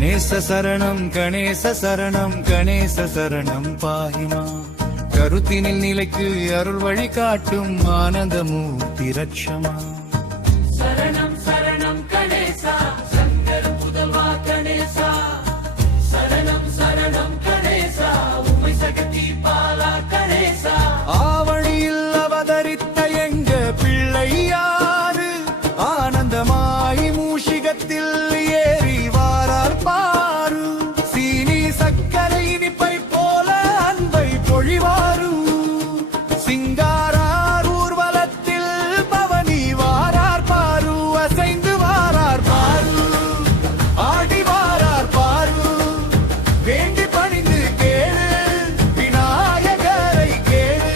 கணேச சரணம் கணேச சரணம் கணேச சரணம் பாஹிமா. கருத்தினில் நிலைக்கு அருள் வழி காட்டும் ஆனந்தமூர்த்தி ரட்சமா. சரணம் சரணம் கணேசா சங்கர புதல்வா கணேசா. சரணம் சரணம் கணேசா உமை சகதி பாலா கணேசா. ஆவணியில் அவதரித்த எங்க பிள்ளையாரு ஆனந்தமாய் மூஷிகத்தில் ஏறி வாரார் பாரு. சீனி சக்கரை இனிப்பை போல அன்பை பொழிவாரு. சிங்காரார் ஊர்வலத்தில் பவனி வாரார் பாரு. அசைந்து வாரார் பாரு, ஆடி வாரார் பாரு. வேண்டி பணிந்து கேளு விநாயகரை கேளு.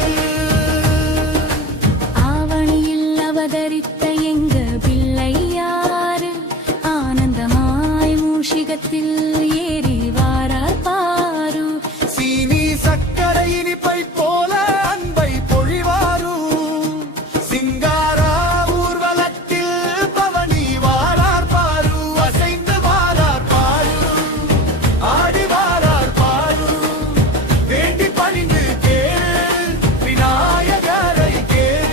ஆவணியில் அவதரித்த எங்க பிள்ளையாரு ஆனந்தமாய் மூஷிகத்தில் ஏறி வாரார் பாரு. சீனி சக்கரை இனிப்பை போல அன்பை பொழிவாரு. சிங்காரா ஊர்வலத்தில் பவனி வாரார் பாரு. அசைந்து வாரார் பாரு, ஆடி வாரார் பாரு. வேண்டி பணிந்து கேள் விநாயகரை கேள்.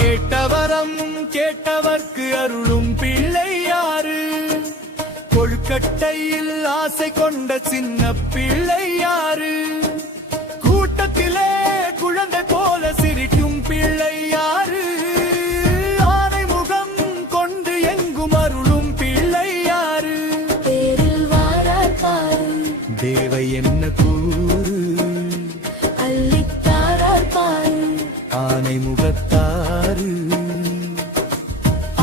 கேட்டவரம் கேட்டவர்க்கு அருளும் பிள்ளையாரு. கொழுக்கட்டையில் ஆசை கொண்ட சின்ன பிள்ளையாரு. கூட்டத்திலே குழந்தை போல சிரிக்கும் பிள்ளையாரு. ஆனை முகம் கொண்டு எங்கும் அருளும் பிள்ளையாரு. தேரில் வாரார் பாரு. தேவை என்ன கூறு அள்ளித்தாரார் பாரு. ஆனை முகத்தாரு.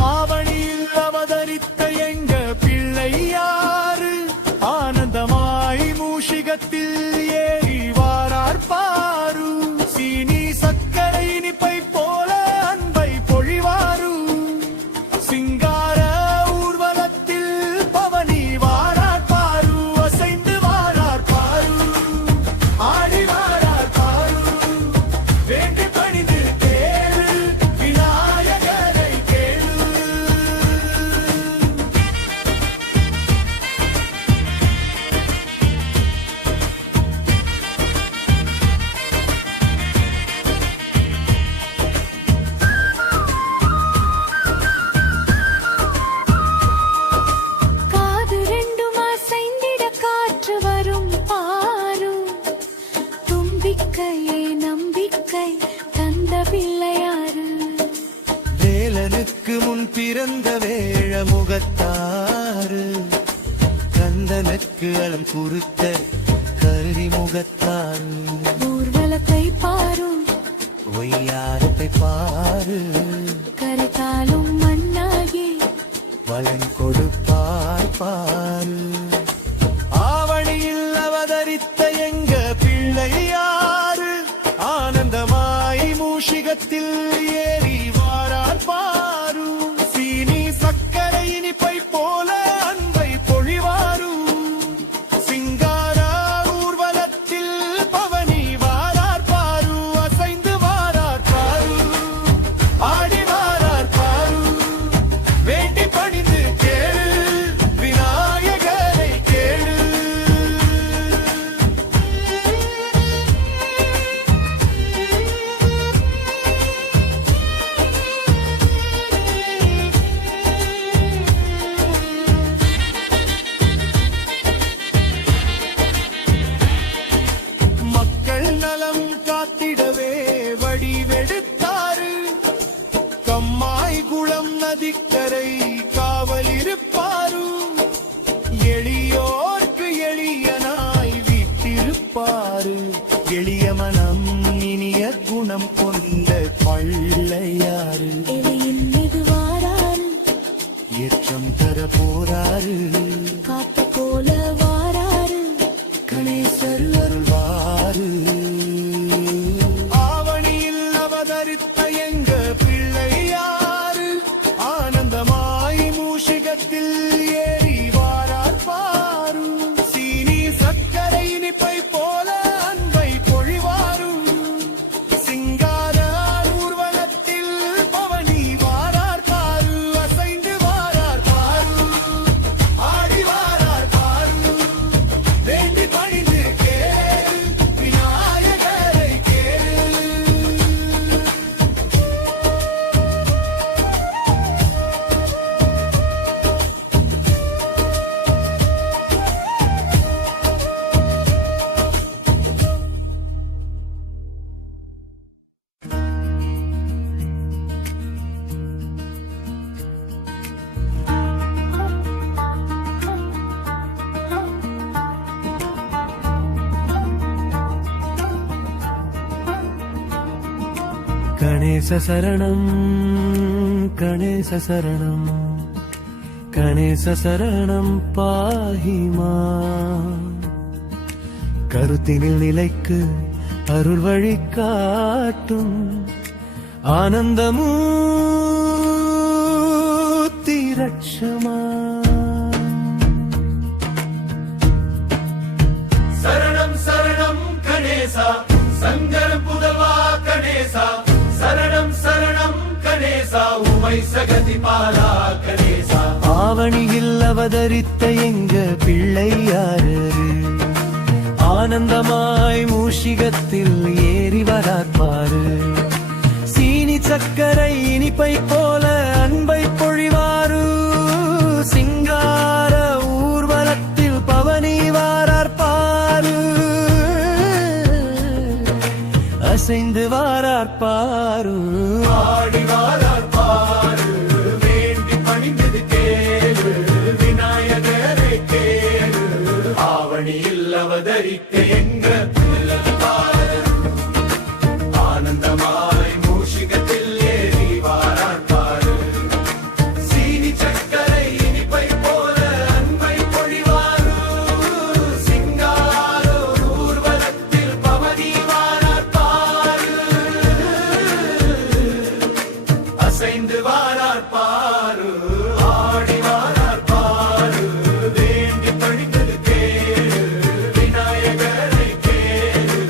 ஆவணியில் அவதரித்த எங்க பிள்ளையாரு ஆனந்தமாய் மூஷிகத்தில் ஏறி வாரார் பாரு. சீனி சக்கரை இனிப்பை போல அன்பை பொழிவாரு. சிங்கார ஊர்வலத்தில் பவனி வாரார் பாரு. அசைந்து வாரார் பாரு, ஆடி வாரார் பாரு. வேண்டி பணிந்து கேளு விநாயகரை கேளு. காது ரெண்டும் அசைந்திட காற்று வரும் பாரு. தும்பிக்கையே நம்பிக்கை தந்த பிள்ளையாரு. வேலனுக்கு முன் பிறந்த வேழ முகத்தாரு. கந்தனுக்கு அலம் குறுத்த கருதி முகத்தாரு. ஊர்வலத்தை பாரு. ஒய்யாரத்தை பாரு. கரைத்தாலும் மண்ணாகி வளம் கொடுப்பார் பாரு. ஆவணியில் அவதரித்த எங்க பிள்ளையாரு ஆனந்தமாய் மூஷிகத்தில் ஏறி வாரார் பாரு. சீனி சக்கரை இனிப்பை போல அன்பை பொழிவாரு. சிங்காரா ஊர்வலத்தில் பவனி வாரார் பாரு. அசைந்து வாரார் பாரு, ஆடி வாரார் பாரு. வேண்டி பணிந்து கேளு விநாயகரை கேளு. மக்கள் நலம் காத்திடவே வடிவெடுத்தாரு. கம்மாய் குளம் நதிக்கரை காவல் இருப்பாரு. எளியோர்க்கு எளியனாய் வீட்டிருப்பாரு. எளிய மனம் இனிய குணம் கொண்ட பிள்ளையாரு. எலியின் மீது வாராரு. ஏற்றம் தர போறாரு. காத்து போல வாராரு. கணேசர் அருள்வாரு. ஆவணியில் அவதரித்த எங்க பிள்ளையாரு ஆனந்தமாய் மூஷிகத்தில் கணேச சரணம் கணேச சரணம் கணேச சரணம் பாஹிமா கருத்தினில் நிலைக்கு அருள் வழி காட்டும் ஆனந்தமூர்த்தி ரட்சமா சரணம் சரணம் கணேசா சங்கர புதல்வா கணேசா சரணம் சரணம் கணேசா உமை சகதி பாலா கணேசா ஆவணியில் அவதரித்த எங்க பிள்ளையாரு ஆனந்தமாய் மூஷிகத்தில் ஏறி வராப்பாரு சீனி சக்கரை இனிப்பை போல அன்பை பொழிவாரு சிங்கார ஊர்வலத்தில் பவனி வாரார்பாரு அசைந்து வாரார்பாரு ஆடி வாரார் பாரு வேண்டி பணிந்தது கேளு விநாயகரை கேளு ஆவணியில் அவதரித்த எங்க பிள்ளை பாரு ஆனந்தமாய் மூஷிகத்தில் ஏறி வாரார் பாரு சீனி சக்கரை இனிப்பை போல அன்பை பொழிவாரு சிங்கார ஊர்வலத்தில் பவனி வாரார் பாரு அசைந்து வாரார் பாரு ஆடி வாரார் பாரு வேண்டி பணிந்தது கேளு விநாயகரை கேளு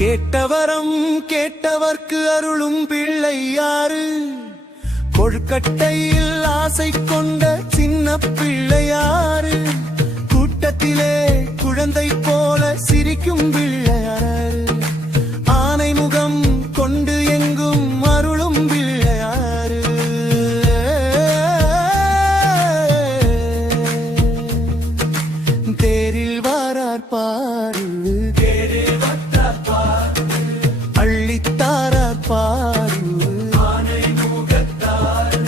கேட்டவரம் கேட்டவர்க்கு அருளும் பிள்ளை யாரு கொழுக்கட்டையில் ஆசை கொண்ட சின்ன பிள்ளையாரு கூட்டத்திலே குழந்தை போல சிரிக்கும் பிள்ளையாரு ஆனை முகம் கொண்டு எங்கும் அருளும் பிள்ளையாரு தேரில் வாரார் பாரு தேரில் வந்தார் பாரு அள்ளித்தாரார் பாரு ஆனை முகத்தார்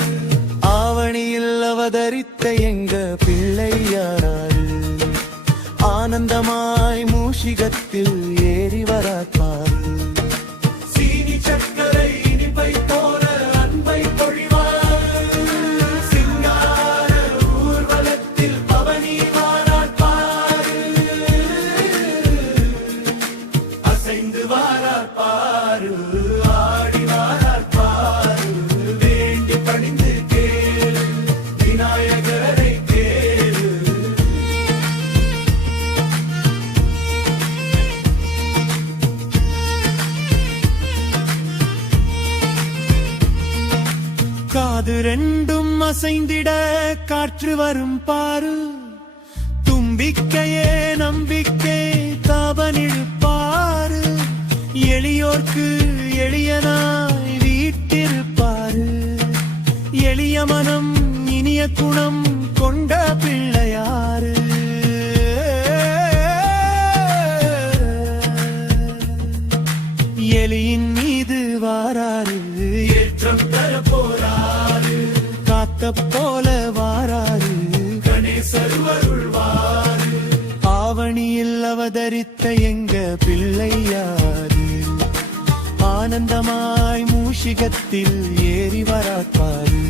ஆவணியில் அவதரித்த எங்க பிள்ளையாராரு ஆனந்தமாய் மூஷிகத்தில் ஏறி வராப்பாரு சீனி சக்கரை இனிப்பை போல அன்பை பொழிவார் சிங்கார ஊர்வலத்தில் பவனி வாரார் பாரு அசைந்து வாரார் பாரு ஆடி வாரார் பாரு வேண்டி பணிந்து கேளு விநாயகரை கேளு காது ரெண்டும் அசைந்திட காற்று வரும் பாரு தும்பிக்கையே நம்பிக்கை தாபனிழுப்பாரு எளியோர்க்கு எளியனாய் வீட்டிருப்பாரு எளிய மனம் இனிய குணம் கொண்ட பிள்ளையாரு எலியின் மீது வாராரு ஏற்றம் தர போராரு காத்த போல வாராரு கணேசர் வருள்வாரு ஆவணியில் அவதரித்த எங்க பிள்ளையாரு ஆனந்தமாய் மூஷிகத்தில் ஏறி வராப்பாரு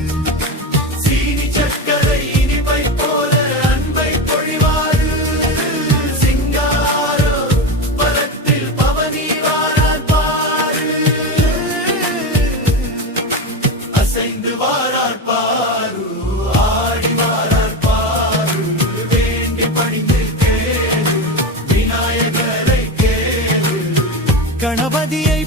சீனி சக்கரை இனிப்பை போல அன்பை பொழிவாரு சிங்கார பலத்தில் பவனி வாரார் பாரு அசைந்து வாரார் பாரு ஆடி வாரார் பாரு வேண்டி பணிந்து கேளு விநாயகரை கேளு கணபதியை